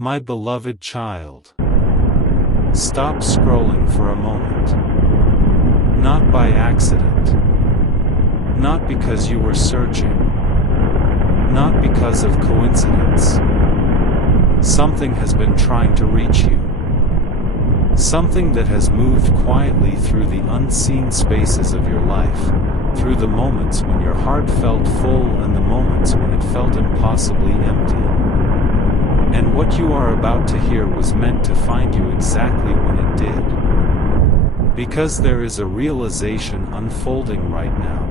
My beloved child, stop scrolling for a moment. Not by accident. Not because you were searching. Not because of coincidence. Something has been trying to reach you. Something that has moved quietly through the unseen spaces of your life, through the moments when your heart felt full and the moments when it felt impossibly empty. And what you are about to hear was meant to find you exactly when it did. Because there is a realization unfolding right now.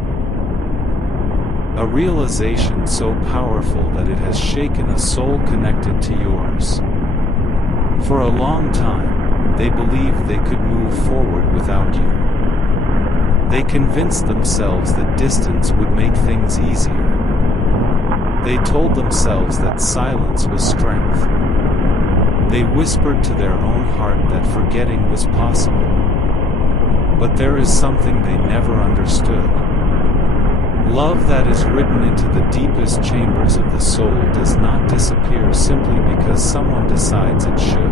A realization so powerful that it has shaken a soul connected to yours. For a long time, they believed they could move forward without you. They convinced themselves that distance would make things easier. They told themselves that silence was strength. They whispered to their own heart that forgetting was possible. But there is something they never understood. Love that is written into the deepest chambers of the soul does not disappear simply because someone decides it should.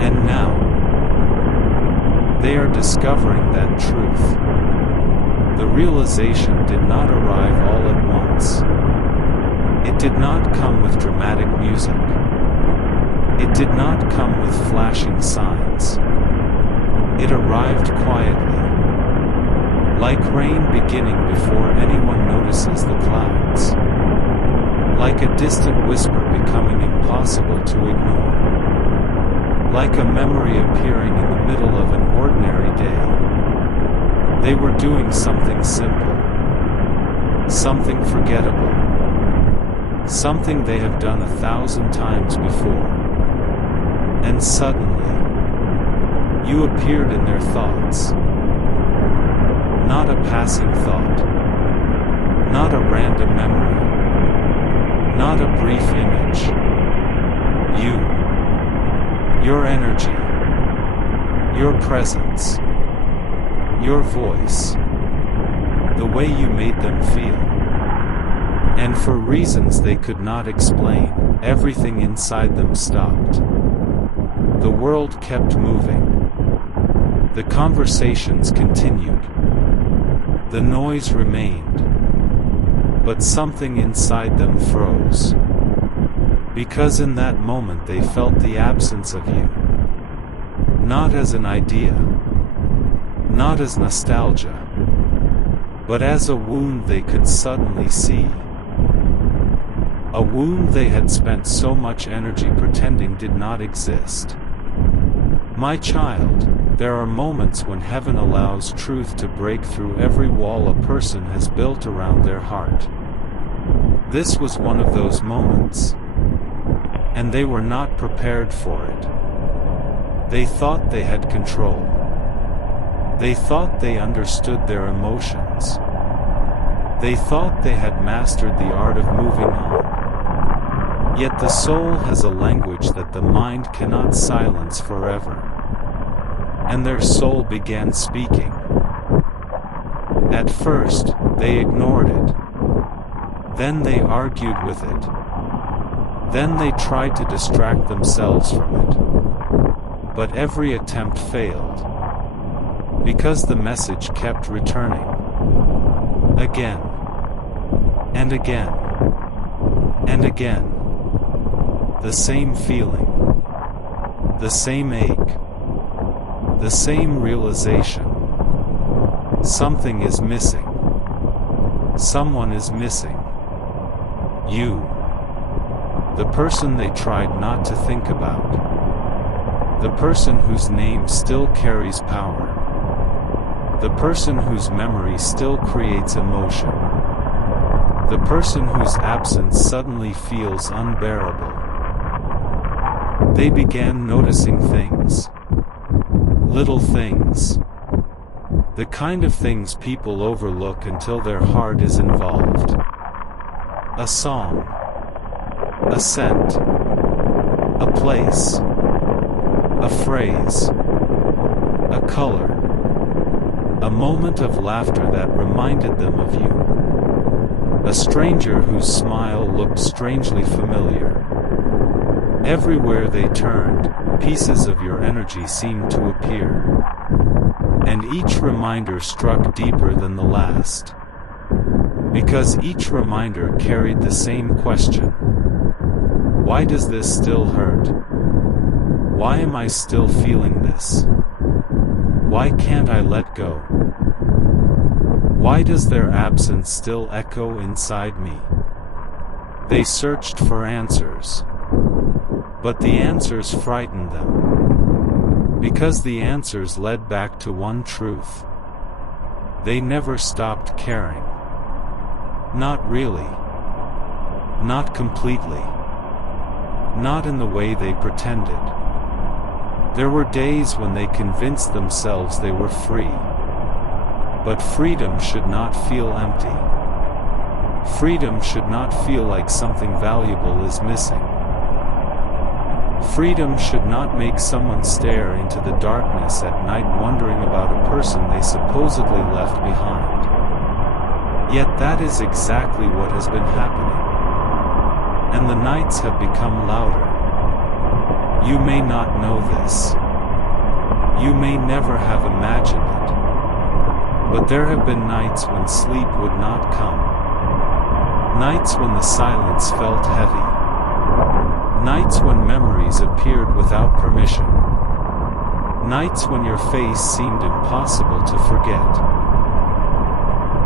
And now, they are discovering that truth. The realization did not arrive all at once. It did not come with dramatic music. It did not come with flashing signs. It arrived quietly, like rain beginning before anyone notices the clouds, like a distant whisper becoming impossible to ignore, like a memory appearing in the middle of an ordinary day. They were doing something simple, something forgettable, something they have done 1,000 times before. And suddenly, you appeared in their thoughts. Not a passing thought. Not a random memory. Not a brief image. You. Your energy. Your presence. Your voice. The way you made them feel. And for reasons they could not explain, everything inside them stopped. The world kept moving. The conversations continued. The noise remained. But something inside them froze. Because in that moment they felt the absence of you. Not as an idea. Not as nostalgia. But as a wound they could suddenly see. A wound they had spent so much energy pretending did not exist. My child, there are moments when heaven allows truth to break through every wall a person has built around their heart. This was one of those moments. And they were not prepared for it. They thought they had control. They thought they understood their emotions. They thought they had mastered the art of moving on. Yet the soul has a language that the mind cannot silence forever. And their soul began speaking. At first, they ignored it. Then they argued with it. Then they tried to distract themselves from it. But every attempt failed. Because the message kept returning. Again. And again. And again. The same feeling. The same ache. The same realization. Something is missing. Someone is missing. You. The person they tried not to think about. The person whose name still carries power. The person whose memory still creates emotion. The person whose absence suddenly feels unbearable. They began noticing things. Little things. The kind of things people overlook until their heart is involved. A song. A scent. A place. A phrase. A color. A moment of laughter that reminded them of you. A stranger whose smile looked strangely familiar. Everywhere they turned, pieces of your energy seemed to appear. And each reminder struck deeper than the last. Because each reminder carried the same question. Why does this still hurt? Why am I still feeling this? Why can't I let go? Why does their absence still echo inside me? They searched for answers. But the answers frightened them. Because the answers led back to one truth. They never stopped caring. Not really. Not completely. Not in the way they pretended. There were days when they convinced themselves they were free. But freedom should not feel empty. Freedom should not feel like something valuable is missing. Freedom should not make someone stare into the darkness at night wondering about a person they supposedly left behind. Yet that is exactly what has been happening. And the nights have become louder. You may not know this. You may never have imagined it. But there have been nights when sleep would not come. Nights when the silence felt heavy. Nights when memories appeared without permission. Nights when your face seemed impossible to forget.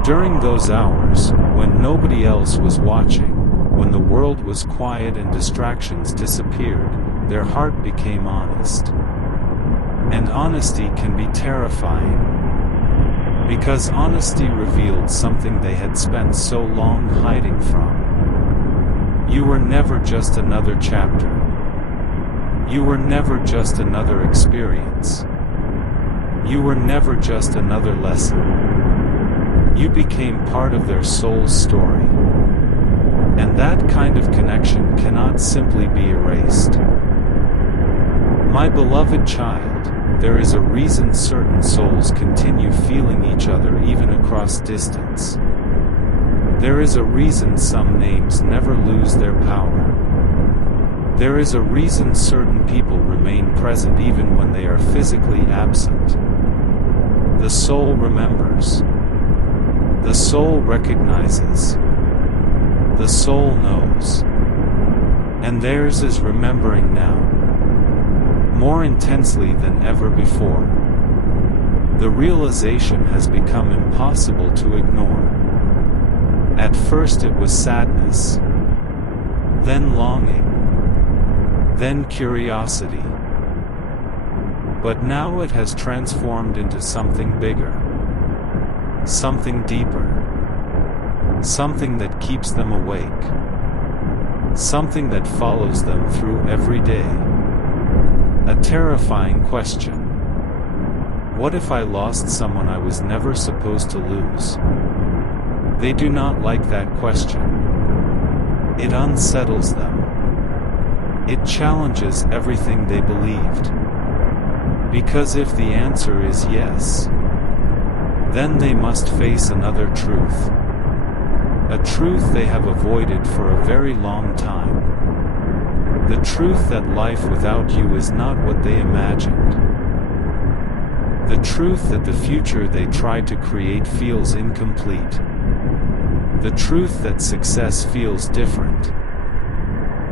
During those hours, when nobody else was watching, when the world was quiet and distractions disappeared, their heart became honest. And honesty can be terrifying. Because honesty revealed something they had spent so long hiding from. You were never just another chapter. You were never just another experience. You were never just another lesson. You became part of their soul's story. And that kind of connection cannot simply be erased. My beloved child, there is a reason certain souls continue feeling each other even across distance. There is a reason some names never lose their power. There is a reason certain people remain present even when they are physically absent. The soul remembers. The soul recognizes. The soul knows. And theirs is remembering now. More intensely than ever before. The realization has become impossible to ignore. At first it was sadness, then longing, then curiosity. But now it has transformed into something bigger, something deeper, something that keeps them awake, something that follows them through every day. A terrifying question. What if I lost someone I was never supposed to lose? They do not like that question. It unsettles them. It challenges everything they believed. Because if the answer is yes, then they must face another truth. A truth they have avoided for a very long time. The truth that life without you is not what they imagined. The truth that the future they tried to create feels incomplete. The truth that success feels different.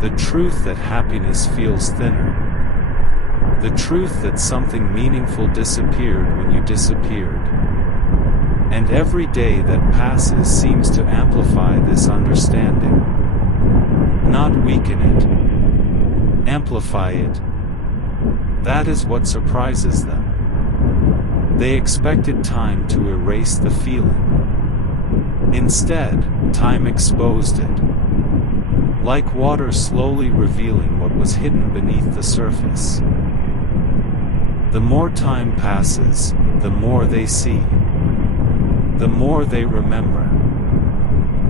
The truth that happiness feels thinner. The truth that something meaningful disappeared when you disappeared. And every day that passes seems to amplify this understanding. Not weaken it. Amplify it. That is what surprises them. They expected time to erase the feeling. Instead, time exposed it. Like water slowly revealing what was hidden beneath the surface. The more time passes, the more they see. The more they remember.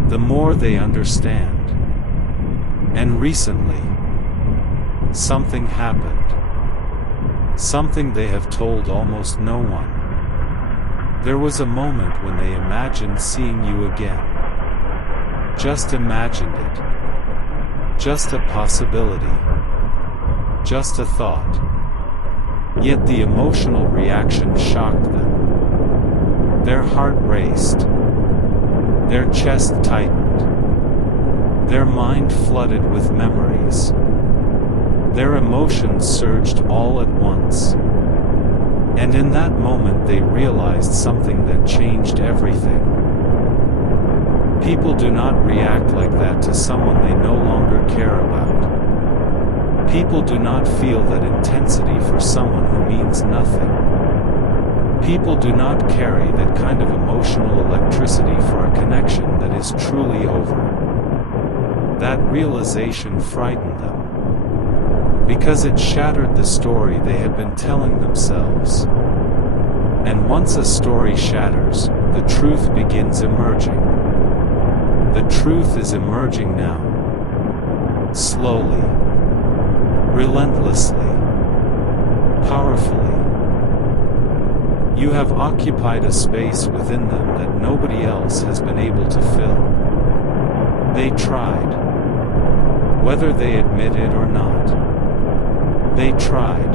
The more they understand. And recently, something happened. Something they have told almost no one. There was a moment when they imagined seeing you again. Just imagined it. Just a possibility. just a thought. Yet the emotional reaction shocked them. Their heart raced. Their chest tightened. Their mind flooded with memories. Their emotions surged all at once. And in that moment they realized something that changed everything. People do not react like that to someone they no longer care about. People do not feel that intensity for someone who means nothing. People do not carry that kind of emotional electricity for a connection that is truly over. That realization frightened them, because it shattered the story they had been telling themselves. And once a story shatters, the truth begins emerging. The truth is emerging now. Slowly. Relentlessly. Powerfully. You have occupied a space within them that nobody else has been able to fill. They tried. Whether they admit it or not. They tried.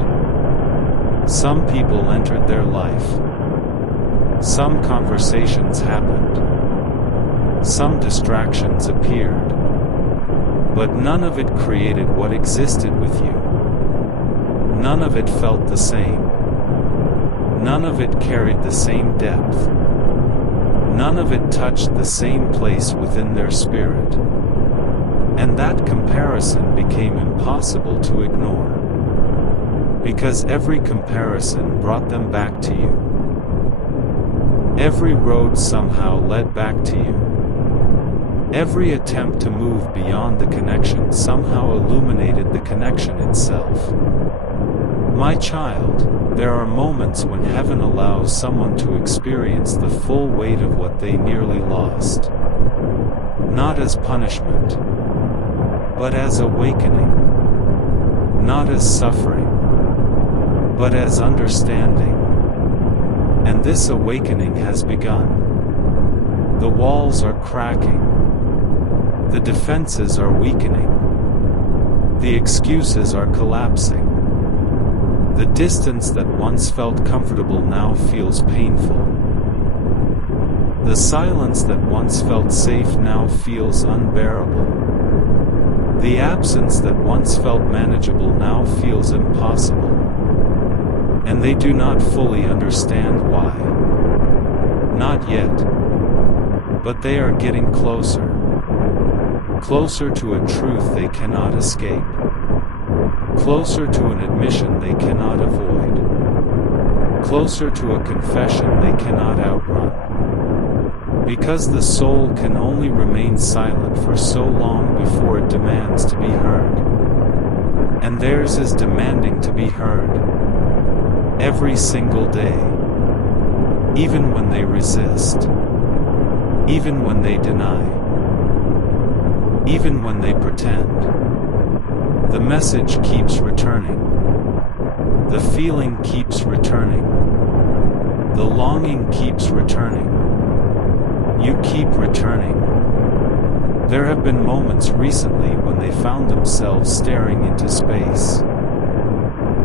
Some people entered their life. Some conversations happened. Some distractions appeared. But none of it created what existed with you. None of it felt the same. None of it carried the same depth. None of it touched the same place within their spirit. And that comparison became impossible to ignore. Because every comparison brought them back to you. Every road somehow led back to you. Every attempt to move beyond the connection somehow illuminated the connection itself. My child, there are moments when heaven allows someone to experience the full weight of what they nearly lost. Not as punishment, but as awakening. Not as suffering, but as understanding. And this awakening has begun. The walls are cracking. The defenses are weakening. The excuses are collapsing. The distance that once felt comfortable now feels painful. The silence that once felt safe now feels unbearable. The absence that once felt manageable now feels impossible. And they do not fully understand why. Not yet. But they are getting closer. Closer to a truth they cannot escape. Closer to an admission they cannot avoid. Closer to a confession they cannot outrun. Because the soul can only remain silent for so long before it demands to be heard. And theirs is demanding to be heard. Every single day. Even when they resist. Even when they deny. Even when they pretend. The message keeps returning. The feeling keeps returning. The longing keeps returning. You keep returning. There have been moments recently when they found themselves staring into space.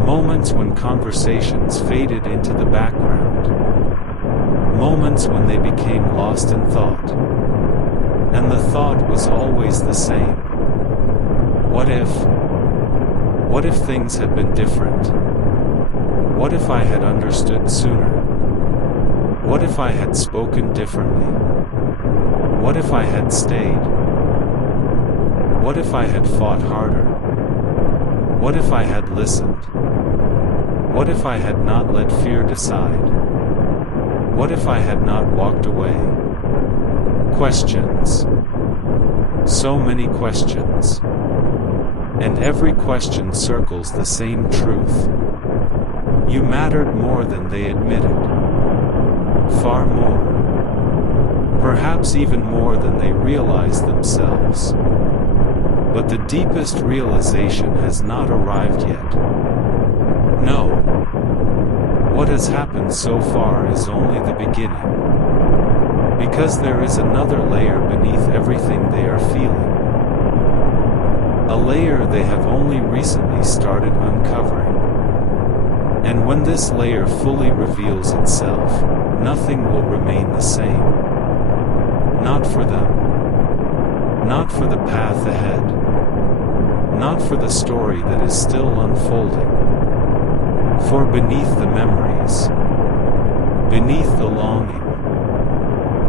Moments when conversations faded into the background. Moments when they became lost in thought. And the thought was always the same. What if? What if things had been different? What if I had understood sooner? What if I had spoken differently? What if I had stayed? What if I had fought harder? What if I had listened? What if I had not let fear decide? What if I had not walked away? Questions. So many questions. And every question circles the same truth. You mattered more than they admitted. Far more. Perhaps even more than they realized themselves. But the deepest realization has not arrived yet. No. What has happened so far is only the beginning. Because there is another layer beneath everything they are feeling. a layer they have only recently started uncovering. And when this layer fully reveals itself, nothing will remain the same. Not for them. Not for the path ahead. Not for the story that is still unfolding. For beneath the memories, beneath the longing,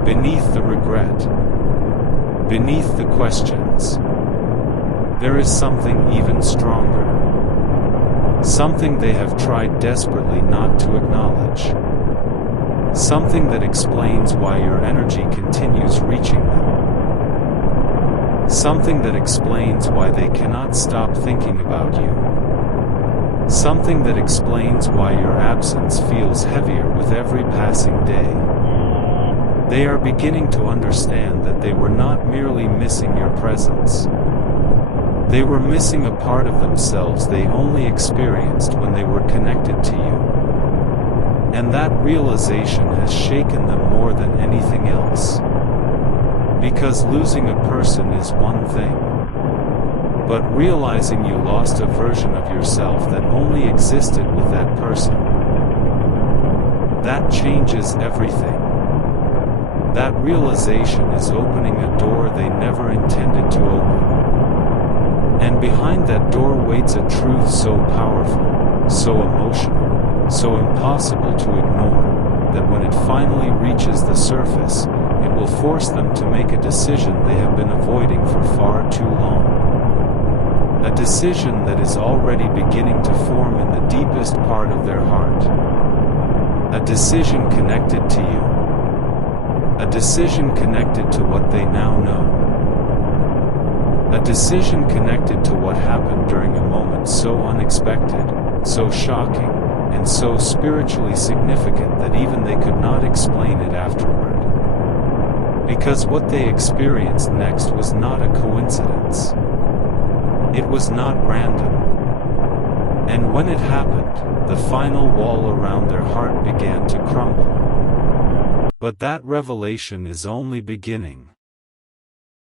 beneath the regret, beneath the questions, there is something even stronger. Something they have tried desperately not to acknowledge. Something that explains why your energy continues reaching them. Something that explains why they cannot stop thinking about you. Something that explains why your absence feels heavier with every passing day. They are beginning to understand that they were not merely missing your presence. They were missing a part of themselves they only experienced when they were connected to you. And that realization has shaken them more than anything else. Because losing a person is one thing. But realizing you lost a version of yourself that only existed with that person, that changes everything. That realization is opening a door they never intended to open. And behind that door waits a truth so powerful, so emotional, so impossible to ignore, that when it finally reaches the surface, it will force them to make a decision they have been avoiding for far too long. A decision that is already beginning to form in the deepest part of their heart. A decision connected to you. A decision connected to what they now know. A decision connected to what happened during a moment so unexpected, so shocking, and so spiritually significant that even they could not explain it afterward. Because what they experienced next was not a coincidence. It was not random. And when it happened, the final wall around their heart began to crumble. But that revelation is only beginning.